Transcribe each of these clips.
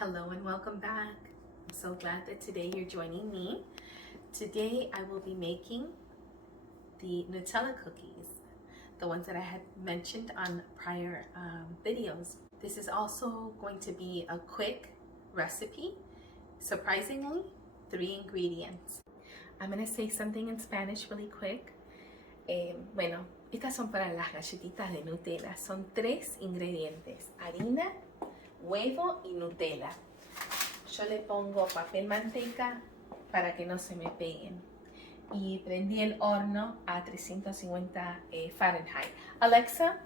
Hello and welcome back. I'm so glad that today you're joining me. Today I will be making the Nutella cookies, the ones that I had mentioned on prior videos. This is also going to be a quick recipe. Surprisingly, 3 ingredients. I'm going to say something in Spanish really quick. Bueno, estas son para las galletitas de Nutella. Son 3 ingredientes: harina, huevo y Nutella. Yo le pongo papel manteca para que no se me peguen. Y prendí el horno a 350 Fahrenheit. Alexa,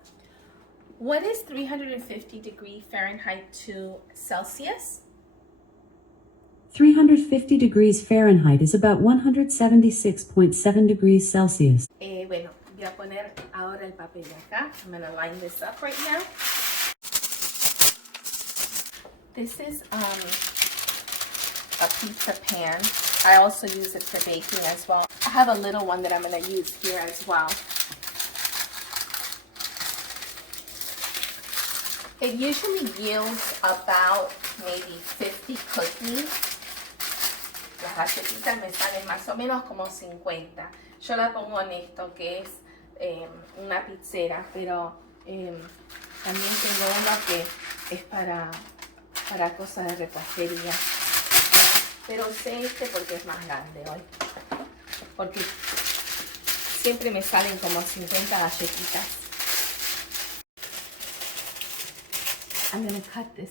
what is 350 degree Fahrenheit to Celsius? 350 degrees Fahrenheit is about 176.7 degrees Celsius. Bueno, voy a poner ahora el papel acá. I'm going to line this up right now. This is a pizza pan. I also use it for baking as well. I have a little one that I'm going to use here as well. It usually yields about maybe 50 cookies. Las galletitas me salen más o menos como 50. Yo la pongo en esto que es una pizzera, pero también tengo una que es para cosas de repostería. Pero usé este porque es más grande hoy. Porque siempre me salen como 50 galletitas. I'm gonna cut this.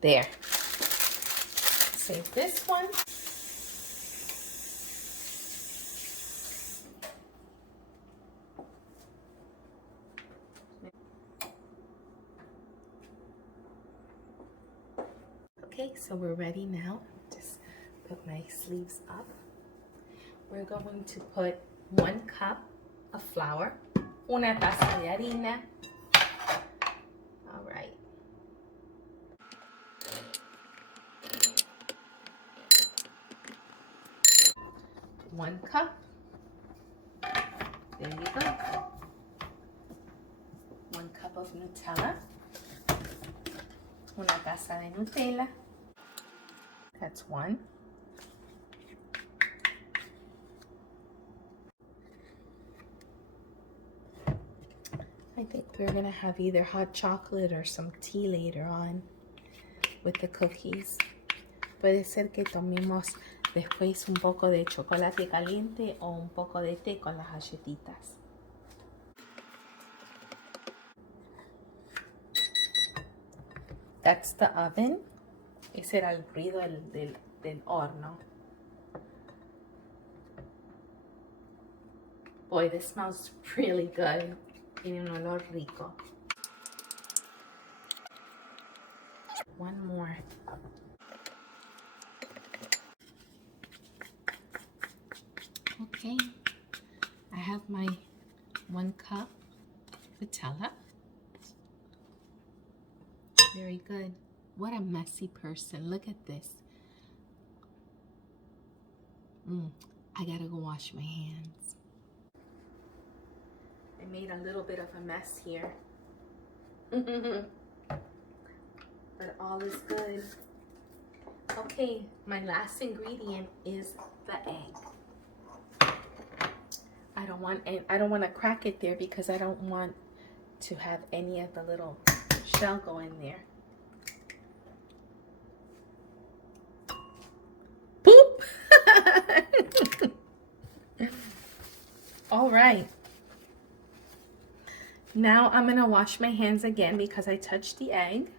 There. Save this one. Okay, so we're ready now. Just put my sleeves up. We're going to put 1 cup of flour, una taza de harina. All right. One cup. There you go. 1 cup of Nutella. Una taza de Nutella. That's 1. I think we're gonna have either hot chocolate or some tea later on with the cookies. Puede ser que tomemos después un poco de chocolate caliente o un poco de té con las galletitas. That's the oven. Ese era el ruido del horno. Boy, this smells really good. Tiene un olor rico. 1 more. Okay, I have my 1 cup Nutella. Very good. What a messy person. Look at this. I gotta go wash my hands. I made a little bit of a mess here. But all is good. Okay, my last ingredient is the egg. I don't want to crack it there because I don't want to have any of the little shell go in there. Boop! All right. Now I'm going to wash my hands again because I touched the egg.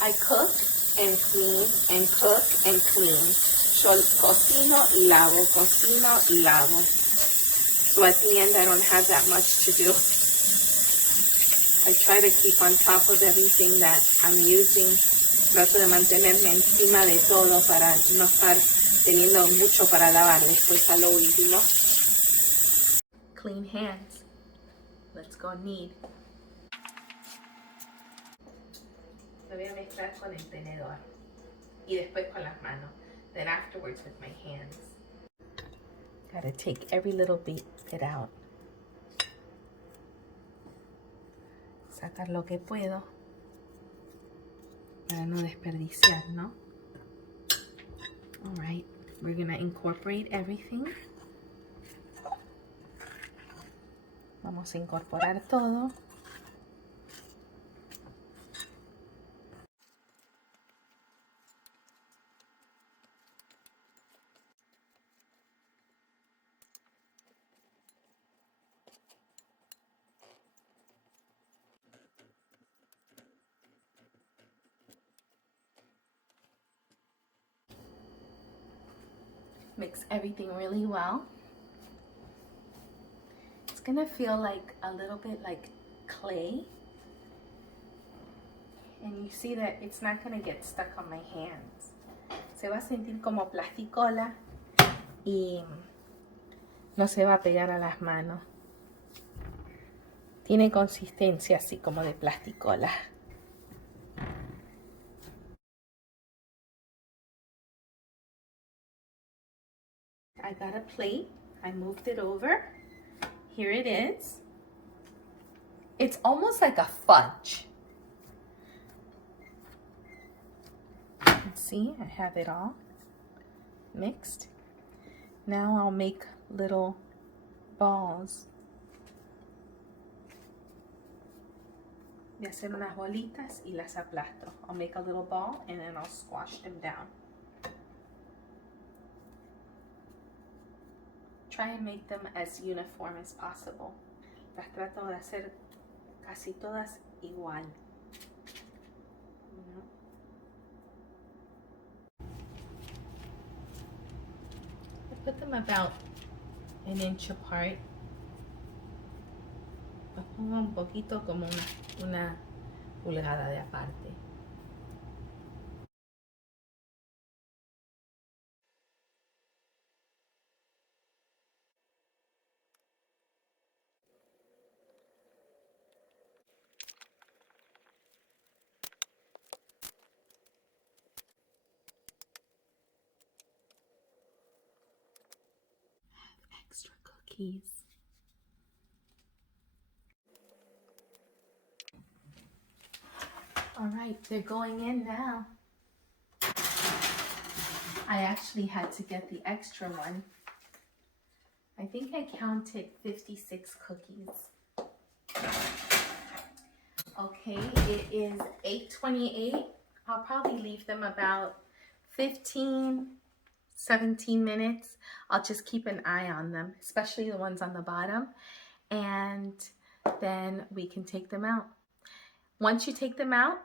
I cook and clean and cook and clean. Yo cocino y lavo, cocino y lavo. So at the end I don't have that much to do. I try to keep on top of everything that I'm using. Trato de mantenerme encima de todo para no estar teniendo mucho para lavar después a lo último. Clean hands. Let's go knead. Lo voy a mezclar con el tenedor. Y después con las manos. Then afterwards with my hands. Gotta take every little bit out. Sacar lo que puedo. Para no desperdiciar, ¿no? All right. We're gonna incorporate everything. Vamos a incorporar todo. Mix everything really well. It's gonna feel like a little bit like clay. And you see that it's not gonna get stuck on my hands. Se va a sentir como plasticola y no se va a pegar a las manos. Tiene consistencia así como de plasticola. I got a plate. I moved it over. Here it is. It's almost like a fudge. Let's see, I have it all mixed. Now I'll make little balls. Voy a hacer unas bolitas y las aplasto. I'll make a little ball and then I'll squash them down. Try and make them as uniform as possible. Las trato de hacer casi todas igual. I put them about an inch apart. Los pongo un poquito como una pulgada de aparte. Extra cookies. All right, they're going in now. I actually had to get the extra one. I think I counted 56 cookies. Okay, it is 8:28. I'll probably leave them about 15, 17 minutes. I'll just keep an eye on them, especially the ones on the bottom. And then we can take them out. Once you take them out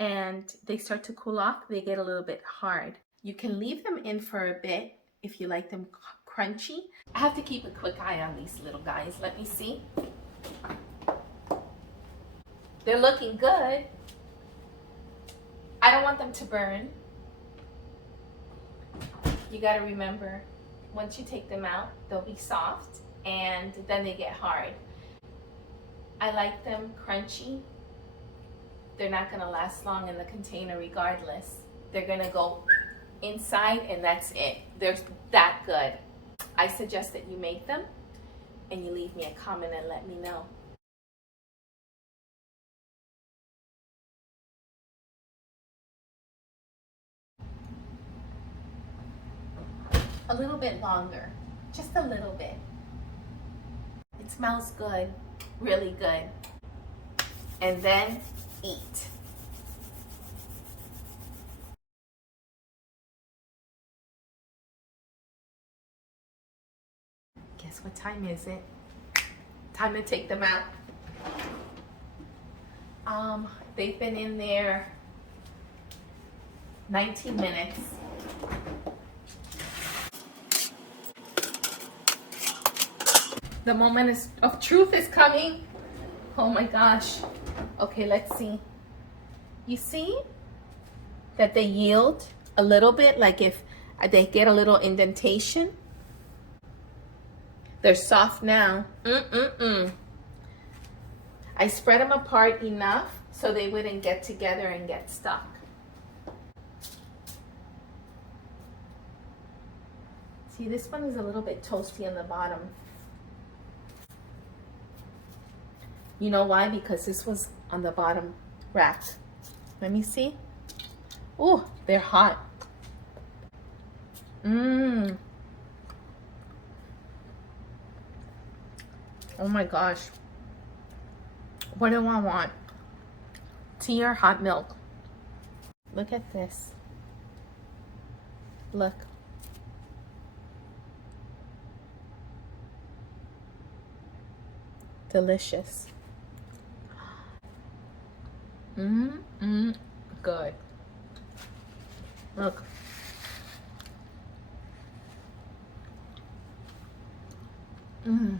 and they start to cool off, they get a little bit hard. You can leave them in for a bit if you like them crunchy. I have to keep a quick eye on these little guys. Let me see. They're looking good. I don't want them to burn. You got to remember, once you take them out, they'll be soft and then they get hard. I like them crunchy. They're not going to last long in the container regardless. They're going to go inside and that's it. They're that good. I suggest that you make them and you leave me a comment and let me know. A little bit longer, just a little bit. It smells good, really good. And then eat. Guess what time is it? Time to take them out. They've been in there 19 minutes. The moment of truth is coming. Oh my gosh. Okay, let's see. You see that they yield a little bit, like if they get a little indentation. They're soft now. I spread them apart enough so they wouldn't get together and get stuck. See, this one is a little bit toasty on the bottom. You know why? Because this was on the bottom wrapped. Let me see. Oh, they're hot. Mmm. Oh my gosh. What do I want? Tea or hot milk? Look at this. Look. Delicious. Good. Look. Oh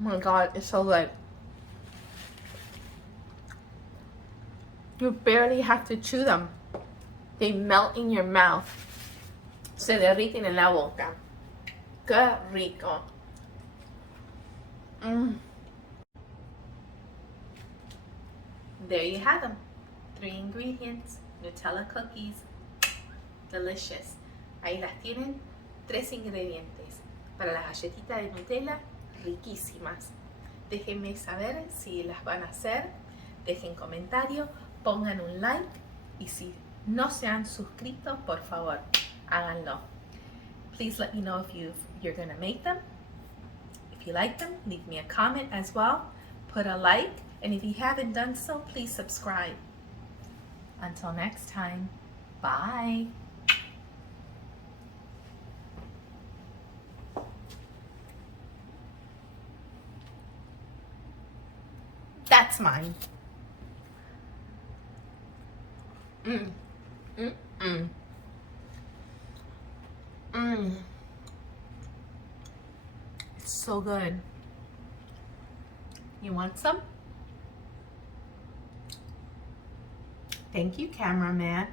my God, it's so good. You barely have to chew them. They melt in your mouth. Se derriten en la boca. Qué rico. There you have them. 3 ingredients. Nutella cookies. Delicious. Ahí las tienen. 3 ingredientes. Para las galletitas de Nutella, riquísimas. Déjenme saber si las van a hacer. Dejen comentario. Pongan un like. Y si no se han suscrito, por favor, háganlo. Please let me know if you're going to make them. If you like them, leave me a comment as well. Put a like. And if you haven't done so, please subscribe. Until next time, bye. That's mine. It's so good. You want some? Thank you, cameraman.